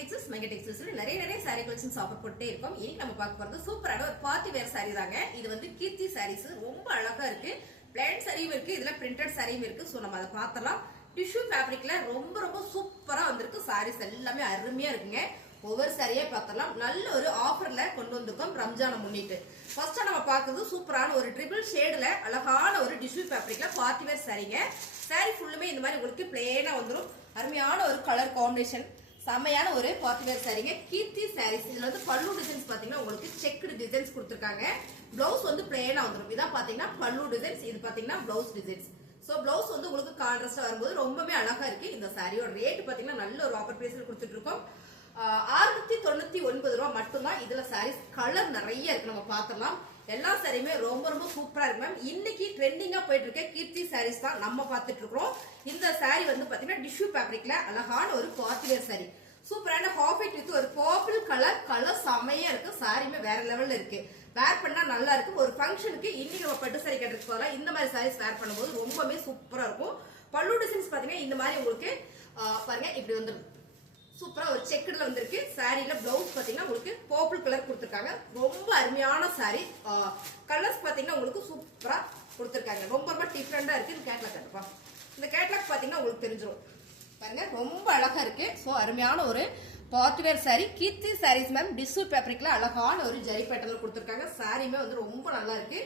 Texas நிறைய saree collections offer பண்ணிட்டே இருக்கோம். இன்னைக்கு நம்ம பார்க்க போறது சூப்பரான ஒரு பார்ட்டி வேர் saree தாங்க. இது வந்து கீர்த்தி sarees ரொம்ப அழகா இருக்கு. plain saree இருக்கு, இதுல printed saree இருக்கு. சோ நம்ம அத பார்த்தறலாம். டிஷ்யூ ஃபேப்ரிக்ல ரொம்ப சூப்பரா வந்திருக்கு. sarees எல்லாமே அருமையா இருக்குங்க. ஒவ்வொரு சாரியே பார்த்தறலாம். நல்ல ஒரு ஆஃபர்ல கொண்டு வந்திருக்கோம் ரம்ஜானை முன்னிட்டு. ஃபர்ஸ்ட் நம்ம பார்க்கிறது சூப்பரான ஒரு ட்ரிபிள் ஷேட்ல அழகான ஒரு டிஷ்யூ ஃபேப்ரிக்ல பார்ட்டி வேர் சாரீங்க. சாரி ஃபுல்லுமே இந்த மாதிரி உங்களுக்கு பிளேனா வந்துரும். அருமையான ஒரு கலர் காம்பினேஷன், செமையான ஒரு பார்ட்டி வேர் சாரீங்க. கீர்த்தி சாரீஸ். இதுல வந்து பல்லு டிசைன்ஸ் பாத்தீங்கன்னா உங்களுக்கு செக்குடு டிசைன்ஸ் கொடுத்திருக்காங்க. பிளவுஸ் வந்து பிளேனா வந்துரும். இதான் பாத்தீங்கன்னா பல்லு டிசைன்ஸ், இது பாத்தீங்கன்னா பிளவுஸ் டிசைன்ஸ். சோ பிளவுஸ் வந்து உங்களுக்கு கான்ட்ராஸ்டா வரும்போது ரொம்பவே அழகா இருக்கு. இந்த சாரியோட ரேட் பாத்தீங்கன்னா நல்ல ஒரு ஆஃபர் பிரைஸ்ல கொடுத்துட்டு இருக்கோம். 699 ரூபாய் மட்டும்தான். இதுல சாரீஸ் கலர் நிறைய இருக்கு, நம்ம பாத்திரலாம். எல்லா சாரியுமே ரொம்ப சூப்பரா இருக்கு மேம். இன்னைக்கு ட்ரெண்டிங்கா போயிட்டு இருக்க கீர்த்தி சாரீஸ் தான் நம்ம பாத்துட்டு இருக்கோம். இந்த சாரி வந்து பாத்தீங்கன்னா டிஷ்யூ ஃபேப்ரிக்ல அழகான ஒரு பார்ட்டி வேர் சாரி. சூப்பரான ஹாஃப் ஒயிட் வித் ஒரு பர்பிள் கலர் செமையா இருக்கு. சாரியுமே வேற லெவல்ல இருக்கு. வேர் பண்ணா நல்லா இருக்கு. ஒரு ஃபங்க்ஷனுக்கு இன்னைக்கு நம்ம பட்டு சாரி கட்டுறதுக்கு போல இந்த மாதிரி சாரீஸ் வேர் பண்ணும்போது ரொம்பவே சூப்பரா இருக்கும். பல்லு டிசைன்ஸ் பாத்தீங்கன்னா இந்த மாதிரி உங்களுக்கு பாருங்க இப்படி வந்துடும். சூப்பரா ஒரு செக்குடுல வந்திருக்கு. சாரில பிளவுஸ் பாத்தீங்கன்னா உங்களுக்கு பர்பிள் கலர் கொடுத்திருக்காங்க. ரொம்ப அருமையான சாரி. கலர்ஸ் பாத்தீங்கன்னா உங்களுக்கு சூப்பரா கொடுத்திருக்காங்க. ரொம்ப டிஃபரெண்டா இருக்கு. இந்த கேட்லாக் கட்டுப்பா. இந்த கேட்லாக் பாத்தீங்கன்னா உங்களுக்கு தெரிஞ்சிடும் பாருங்க, ரொம்ப அழகா இருக்கு. சோ அருமையான ஒரு பார்ட்டி வேர் சாரி கீர்த்தி சாரீஸ் மேம். டிஷ்யூ ஃபேப்ரிக்ல அழகான ஒரு ஜரி பேட்டர்ல கொடுத்திருக்காங்க. சாரியுமே வந்து ரொம்ப நல்லா இருக்கு.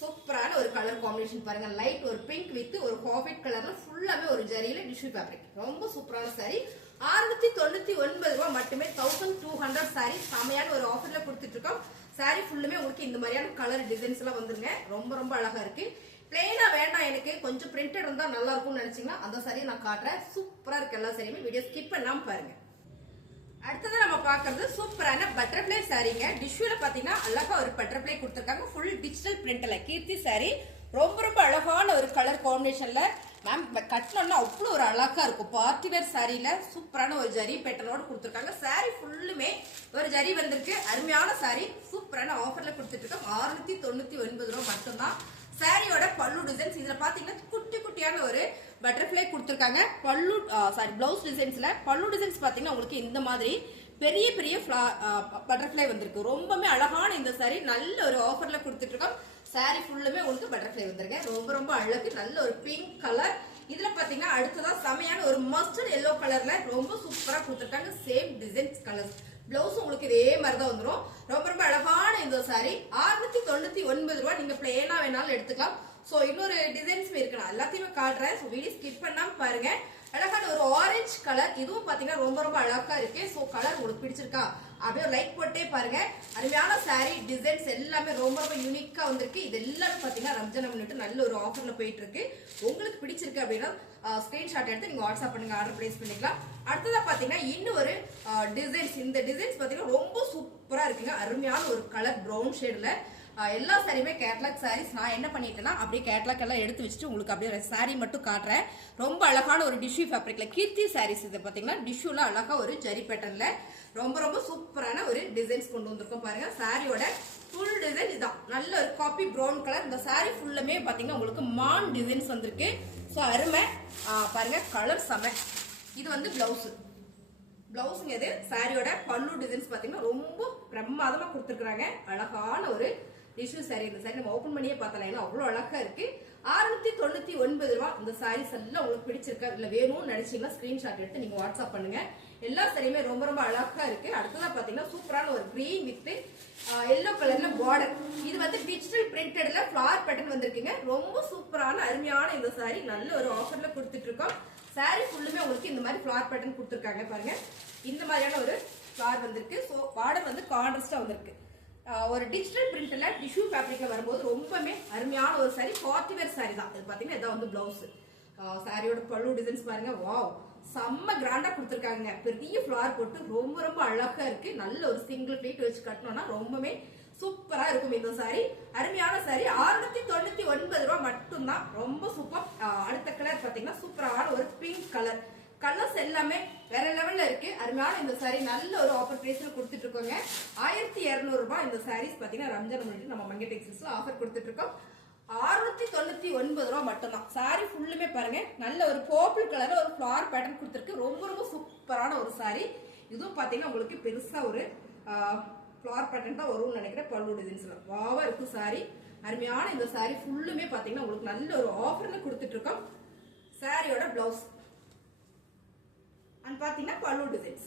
சூப்பரான ஒரு கலர் காம்பினேஷன் பாருங்க. லைட் ஒரு பிங்க் வித் ஒரு ஹாஃபைட் கலர்ல ஃபுல்லாமே ஒரு ஜரியில டிஷ்யூ ஃபேப்ரிக். ரொம்ப சூப்பரான சாரி. 699 ரூபாய் மட்டுமே. 1200 சாரி செமையான ஒரு ஆஃபர்ல கொடுத்துட்டு இருக்கோம். சாரி ஃபுல்லுமே உங்களுக்கு இந்த மாதிரியான கலர் டிசைன்ஸ் எல்லாம் வந்துருங்க. ரொம்ப அழகா இருக்கு. பிளெயினா வேண்டாம், எனக்கு கொஞ்சம் பிரிண்டட் இருந்தா நல்லா இருக்கும்னு நினைச்சீங்கன்னா அந்த சாரியை நான் காட்டுறேன். சூப்பரா இருக்கு. எல்லா சாரியுமே வீடியோ ஸ்கிப் பண்ணாம பாருங்க. அடுத்தது நம்ம பாக்குறது சூப்பரான பட்டர்ஃபிளை சாரீங்க. டிஷ்யூல பாத்தீங்கன்னா அழகா ஒரு பட்டர்ஃபிளை கொடுத்திருக்காங்க. ஃபுல் டிஜிட்டல் பிரிண்ட்ல கீர்த்தி சாரி. ரொம்ப அழகான ஒரு கலர் காம்பினேஷன்ல மேம் கட்டணும்னா அவ்வளவு ஒரு அழகா இருக்கும். பார்ட்டி வேர் சாரியில சூப்பரான ஒரு ஜரி பேட்டர்னோட கொடுத்திருக்காங்க. சாரி ஃபுல்லுமே ஒரு ஜரி வந்திருக்கு. அருமையான சாரி. சூப்பரான ஆஃபர்ல கொடுத்துட்டு இருக்கோம். 699 ரூபாய் மட்டும்தான். சாரியோட பல்லு டிசைன்ஸ் இதுல பாத்தீங்கன்னா குட்டியான ஒரு பட்டர்ஃபிளை கொடுத்திருக்காங்க. பல்லு பிளவுஸ் டிசைன்ஸ்ல பல்லு டிசைன்ஸ் பாத்தீங்கன்னா உங்களுக்கு இந்த மாதிரி பெரிய பட்டர்ஃபிளை வந்திருக்கு. ரொம்பவே அழகான இந்த சாரி நல்ல ஒரு ஆஃபர்ல கொடுத்துட்டு இருக்கோம். சாரி ஃபுல்லுமே உங்களுக்கு பட்டர்ஃபிளை வந்திருக்கு. ரொம்ப அழகு. நல்ல ஒரு பிங்க் கலர். இதுல பாத்தீங்கன்னா அடுத்ததான் செமையான ஒரு மஸ்டர்ட் எல்லோ கலர்ல ரொம்ப சூப்பரா கொடுத்திருக்காங்க. Same designs colours. பிளவுஸ் உங்களுக்கு இதே மாதிரிதான் வந்துடும். ரொம்ப அழகான இந்த சாரி. 699 ரூபாய். நீங்க பிளேனா வேணாலும் எடுத்துக்கலாம். சோ இன்னொரு டிசைன்ஸ் இருக்கு, நான் எல்லாத்தையுமே காட்டுறேன். சோ வீடியோ ஸ்கிப் பண்ணாம பாருங்க. அழகான ஒரு ஆரஞ்சு கலர். இதுவும் பாத்தீங்கன்னா ரொம்ப அழகா இருக்கு. சோ கலர் உங்களுக்கு பிடிச்சிருக்கா அப்படியே லைக் போட்டே பாருங்க. அருமையான சாரி டிசைன்ஸ் எல்லாமே ரொம்ப யூனிக்கா வந்திருக்கு. இது எல்லாமே பாத்தீங்கன்னா ரம்ஜான் முன்னிட்டு நல்ல ஒரு ஆஃபர்ல போயிட்டு இருக்கு. உங்களுக்கு பிடிச்சிருக்கு அப்படின்னா ஸ்கிரீன்ஷாட் எடுத்து நீங்க வாட்ஸ்அப் பண்ணுங்க, ஆர்டர் பிளேஸ் பண்ணிக்கலாம். அடுத்ததா பாத்தீங்கன்னா இன்னும் ஒரு டிசைன்ஸ். இந்த டிசைன்ஸ் பாத்தீங்கன்னா ரொம்ப சூப்பரா இருக்குங்க. அருமையான ஒரு கலர் பிரவுன் ஷேட்ல எல்லா சாரியுமே கேட்லாக் சாரீஸ். நான் என்ன பண்ணிட்டேன்னா அப்படியே கேட்லாக் எல்லாம் எடுத்து வச்சுட்டு உங்களுக்கு அப்படியே சாரி மட்டும் காட்டுறேன். ரொம்ப அழகான ஒரு டிஷ்யூ ஃபேப்ரிக்ல கீர்த்தி சாரீஸ். இது பாத்தீங்கன்னா டிஷ்யூல அழகா ஒரு ஜரி பேட்டர்ன்ல ரொம்ப சூப்பரான ஒரு டிசைன்ஸ் கொண்டு வந்திருக்கோம் பாருங்க. சாரியோட ஃபுல் டிசைன் இதான். நல்ல ஒரு காப்பி ப்ரௌன் கலர். இந்த சாரி ஃபுல்லுமே பாத்தீங்கன்னா உங்களுக்கு மான் டிசைன்ஸ் வந்திருக்கு. சோ அருமை பாருங்க. கலர் செம. இது வந்து பிளவுஸுங்க. இது சாரியோட பல்லு டிசைன்ஸ் பாத்தீங்கன்னா ரொம்ப பிரமாதமா கொடுத்துருக்காங்க. அழகான ஒரு டிஷ்யூ சாரி. இந்த சாரி நம்ம ஓபன் பண்ணியே பார்த்தலாம். ஏன்னா அவ்வளவு அழகா இருக்கு. 699 ரூபாய். இந்த சாரீஸ் எல்லாம் உங்களுக்கு பிடிச்சிருக்கா இல்ல வேணும்னு நினைச்சீங்கன்னா ஸ்கிரீன்ஷாட் எடுத்து நீங்க வாட்ஸ்அப் பண்ணுங்க. எல்லா சாரியுமே ரொம்ப அழகா இருக்கு. அடுத்ததா பாத்தீங்கன்னா சூப்பரான ஒரு கிரீன் வித் எல்லோ கலர்ல பார்டர். இது வந்து டிஜிட்டல் பிரிண்டட்ல ஃபிளவர் பேட்டர்ன் வந்திருக்குங்க. ரொம்ப சூப்பரான அருமையான இந்த சாரி நல்ல ஒரு ஆஃபர்ல கொடுத்துட்டு இருக்கோம். சாரி ஃபுல்லுமே உங்களுக்கு இந்த மாதிரி ஃபிளவர் பேட்டர்ன் கொடுத்துருக்காங்க பாருங்க. இந்த மாதிரியான ஒரு ஃபிளவர் வந்திருக்கு. சோ பார்டர் வந்து கான்ட்ராஸ்டா வந்திருக்கு. ஒரு டிஜிட்டல் பிரிண்ட்ல டிஷ்யூ ஃபேப்ரிக்ல வரும்போது ரொம்பவே அருமையான ஒரு சாரி. பார்ட்டி வேர் சாரி தான். இது பாத்தீங்கன்னா இதான் வந்து பிளவுஸ். சாரியோட பல்லு டிசைன்ஸ் பாருங்க. வாவ், செம்ம கிராண்டா கொடுத்திருக்காங்க. பெரிய ஃபிளவர் போட்டு ரொம்ப அழகா இருக்கு. நல்ல ஒரு சிங்கிள் பிளேட் வச்சு கட்டணும்னா ரொம்பவே சூப்பரா இருக்கும் இந்த சாரி. அருமையான சாரி. 699 ரூபாய் மட்டும்தான். ரொம்ப சூப்பர். அடுத்த கலர் பாத்தீங்கன்னா சூப்பரான ஒரு பிங்க் கலர். கலர்ஸ் எல்லாமே வேற லெவல்ல இருக்கு. அருமையான இந்த சாரி நல்ல ஒரு ஆஃபர் பிரைஸ்ல கொடுத்துட்டு இருக்கோங்க. 1200 ரூபாய். இந்த சாரீஸ் பாத்தீங்கன்னா ரம்ஜான் முன்னிட்டு நம்ம மங்கை டெக்ஸ்டைல்ஸ்ல ஆஃபர் கொடுத்துட்டு இருக்கோம். 699 ரூபாய் மட்டும்தான். சாரி ஃபுல்லுமே பாருங்க நல்ல ஒரு பர்பிள் கலர்ல ஒரு ஃபிளவர் பேட்டர்ன் கொடுத்துருக்கு. ரொம்ப சூப்பரான ஒரு சாரி. இதுவும் பாத்தீங்கன்னா உங்களுக்கு பெருசா ஒரு ஃபிளார் பேட்டர்ன் தான் வரும்னு நினைக்கிறேன். பல்லு டிசைன்ஸ்ல வாவா இருக்கு சாரி. அருமையான இந்த சாரி ஃபுல்லுமே பாத்தீங்கன்னா உங்களுக்கு நல்ல ஒரு ஆஃபர்ல கொடுத்துட்டு இருக்கோம். சாரியோட பிளவுஸ் அண்ட் பாத்தீங்கன்னா பல்லு டிசைன்ஸ்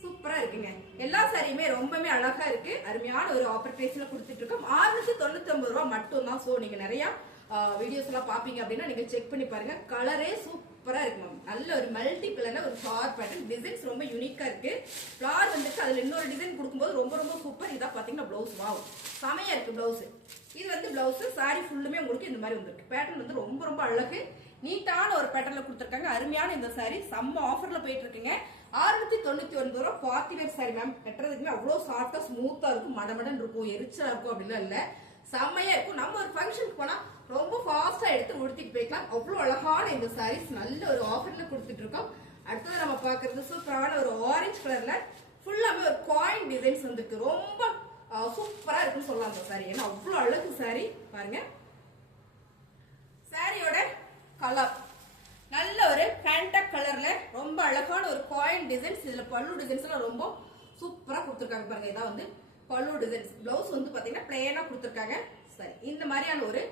சூப்பரா இருக்குங்க. எல்லா சாரியுமே ரொம்பவே அழகா இருக்கு. அருமையான ஒரு ஆஃபர் பிரைஸ்ல கொடுத்துட்டு இருக்கோம். 699 ரூபாய் மட்டும் தான். சோ நீங்க நிறைய வீடியோஸ் எல்லாம் பாப்பீங்க அப்படின்னா நீங்க செக் பண்ணி பாருங்க. கலரே சூப்பரா இருக்கு மேம். நல்ல ஒரு மல்டி கலர்ல ஒரு ஃபிளார் பேட்டர்ன். டிசைன்ஸ் ரொம்ப யூனிக்கா இருக்கு. ஃபிளார் வந்துட்டு அதுல இன்னொரு டிசைன் கொடுக்கும்போது ரொம்ப ரொம்ப சூப்பர். இதா பாத்தீங்கன்னா பிளவுஸ் வாவ் செமையா இருக்கு பிளவுஸ். இது வந்து பிளவுஸ். சாரி ஃபுல்லுமே உங்களுக்கு இந்த மாதிரி வந்திருக்கு. பேட்டர்ன் வந்து ரொம்ப ரொம்ப அழகு. நீட்டான ஒரு பேட்டர்ல கொடுத்துருக்காங்க. அருமையான இந்த சாரி செம்ம ஆஃபர்ல போயிட்டு இருக்குங்க. 699 ரூபாய் பார்ட்டி வேர் சாரி மேம். கட்டுறதுக்குமே அவ்வளவு சாஃப்டா ஸ்மூத்தா இருக்கும். மடமடன் இருக்கும், எரிச்சலா இருக்கும் அப்படின்னா இல்ல, செம்மையா இருக்கும். நம்ம ஒரு ஃபங்க்ஷனுக்கு போனா ரொம்ப ஃபாஸ்டா எடுத்து உடுத்திட்டு போய்க்கலாம். அவ்வளவு அழகான இந்த சாரீஸ் நல்ல ஒரு ஆஃபர்ல கொடுத்துட்டு இருக்கோம். அடுத்தது நம்ம பாக்குறது சூப்பரான ஒரு ஆரஞ்சு கலர்ல ஃபுல்லாமே ஒரு காயின் டிசைன்ஸ் வந்துருக்கு. ரொம்ப சூப்பரா இருக்குன்னு சொல்லலாம் அந்த சாரி. ஏன்னா அவ்வளவு அழகு சாரி பாருங்க. சாரியோட கலர் நல்ல ஒரு ஃபேண்டக் கலர்ல ரொம்ப அழகான ஒரு காயின் டிசைன்ஸ். இதுல பல்லு டிசைன்ஸ் எல்லாம் ரொம்ப சூப்பரா கொடுத்துருக்காங்க பாருங்க. இதான் வந்து பல்லு டிசைன்ஸ். பிளவுஸ் வந்து பாத்தீங்கன்னா பிளேனா கொடுத்துருக்காங்க. சரி, இந்த மாதிரியான ஒரு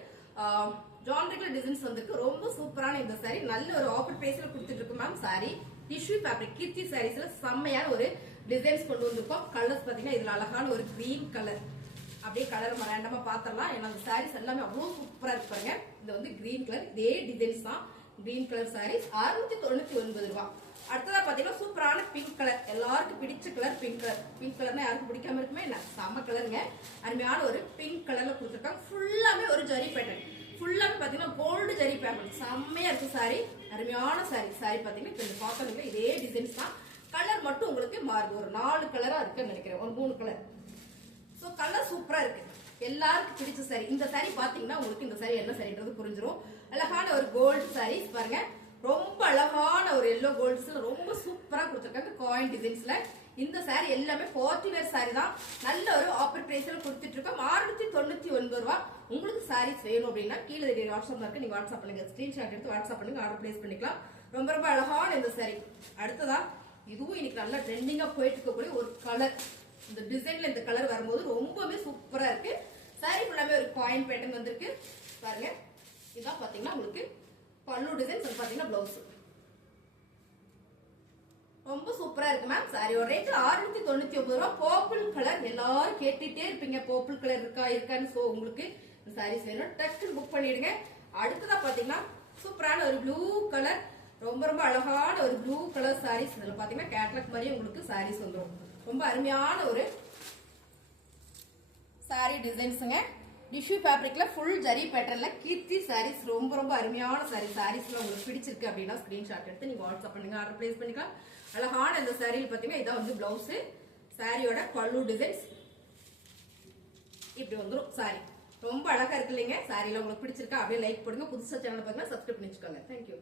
ஜாமெட்ரிக்கல் டிசைன்ஸ் வந்துருக்கு. ரொம்ப சூப்பரான இந்த சாரி நல்ல ஒரு ஆஃபர் பிரைஸ்ல கொடுத்துட்டு இருக்கு மேம். சாரி டிஷ்யூ ஃபேப்ரிக் கீர்த்தி சாரீஸ்ல செம்மையான ஒரு டிசைன்ஸ் கொண்டு வந்திருக்கோம். கலர்ஸ் பாத்தீங்கன்னா இதுல அழகான ஒரு கிரீன் கலர். அப்படியே கலர் நம்ம ரேண்டமா பாத்திரலாம். ஏன்னா அந்த சாரீஸ் எல்லாமே அவ்வளவு சூப்பரா இருக்கு பாருங்க. இது வந்து கிரீன் கலர். இதே டிசைன்ஸ் தான். கிரீன் கலர் சாரீஸ் 699 ரூபாய். அடுத்ததா பாத்தீங்கன்னா சூப்பரான பிங்க் கலர். எல்லாருக்கும் பிடிச்ச கலர் பிங்க் கலர். பிங்க் கலர்னா யாருக்கும் பிடிக்காம இருக்குமே என்ன, செம்ம கலருங்க. அருமையான ஒரு பிங்க் கலர்ல கொடுத்துருக்காங்க. ஃபுல்லாமே ஒரு ஜரி பேட்டர்ன். ஃபுல்லாமே பாத்தீங்கன்னா கோல்டு ஜரி பேட்டர்ன். செம்மையா இருக்கு சாரி. அருமையான சாரி. சாரி பாத்தீங்கன்னா இப்ப இந்த பாத்தீங்கன்னா இதே டிசைன்ஸ் தான். கலர் மட்டும் உங்களுக்கு மாறுது. ஒரு 4 கலரா இருக்குன்னு நினைக்கிறேன். ஒரு 3 கலர். சோ கலர் சூப்பரா இருக்கு. எல்லாருக்கும் பிடிச்ச சாரி. இந்த சாரி பாத்தீங்கன்னா உங்களுக்கு இந்த சாரி என்ன சாரின்றது புரிஞ்சிடும். அழகான ஒரு கோல்டு சாரீஸ் பாருங்க. ரொம்ப அழகான ஒரு எல்லோ கோல்ட்ஸ்ல ரொம்ப சூப்பரா கொடுத்துருக்காங்க காயின் டிசைன்ஸ்ல. இந்த சாரி எல்லாமே பார்ட்டி வேர் சாரி தான். நல்ல ஒரு ஆஃபர் பிரைஸ்ல கொடுத்துட்டு இருக்கோம். 699 ரூபாய். உங்களுக்கு சாரீஸ் வேணும் அப்படின்னா கீழே வாட்ஸ்அப்ல இருக்கு. நீங்க வாட்ஸ்அப் பண்ணுங்க. ஸ்கிரீன்ஷாட் எடுத்து வாட்ஸ்அப் பண்ணுங்க. ஆர்டர் பிளேஸ் பண்ணிக்கலாம். ரொம்ப ரொம்ப அழகான இந்த சாரி. அடுத்ததா இதுவும் இன்னைக்கு நல்லா ட்ரெண்டிங்கா போயிட்டு இருக்கக்கூடிய ஒரு கலர். இந்த டிசைன்ல இந்த கலர் வரும்போது ரொம்பவே சூப்பரா இருக்கு. சாரி ஃபுல்லாமே ஒரு காயின் பேட்டர்ன் வந்திருக்கு பாருங்க. இதான் பாத்தீங்கன்னா உங்களுக்கு பல்லு டிசைன்ஸ். பாத்தீங்கன்னா பிளவுஸ் ரொம்ப சூப்பரா இருக்கு மேம். சாரியோட ரேட் 699 ரூபாய். பர்பிள் கலர் எல்லாரும் கேட்டுட்டே இருப்பீங்க. பர்பிள் கலர் இருக்கான்னு. சோ உங்களுக்கு இந்த சாரீஸ் வேணும் டக்குன்னு புக் பண்ணிடுங்க. அடுத்ததா பாத்தீங்கன்னா சூப்பரான ஒரு ப்ளூ கலர். ரொம்ப ரொம்ப அழகான ஒரு ப்ளூ கலர் சாரீஸ். இதுல பாத்தீங்கன்னா கேட்லாக் மாதிரி உங்களுக்கு சாரீஸ் வந்துடும். ரொம்ப அருமையான ஒரு சாரி டிசைன்ஸுங்க. டிஷ்யூ ஃபேப்ரிக்ல ஃபுல் ஜரி பேட்டர்ன்ல கீர்த்தி சாரீஸ். ரொம்ப ரொம்ப அருமையான சாரி. சாரீஸ்ல உங்களுக்கு பிடிச்சிருக்கு அப்படின்னா ஸ்கிரீன்ஷாட் எடுத்து நீங்க வாட்ஸ்அப் பண்ணுங்க. ஆர்டர் பிளேஸ் பண்ணிக்கலாம். அழகான இந்த சாரியில் பாத்தீங்கன்னா இதான் வந்து பிளவுஸ். சாரியோட பல்லு டிசைன்ஸ் இப்படி வந்துடும். சாரி ரொம்ப அழகா இருக்கு இல்லைங்க. சாரியில உங்களுக்கு பிடிச்சிருக்கா அப்படியே லைக் பண்ணுங்க. புதுசா சேனல் பாத்தீங்கன்னா சப்ஸ்கிரைப் பண்ணி வச்சுக்கோங்க. தேங்க்யூ.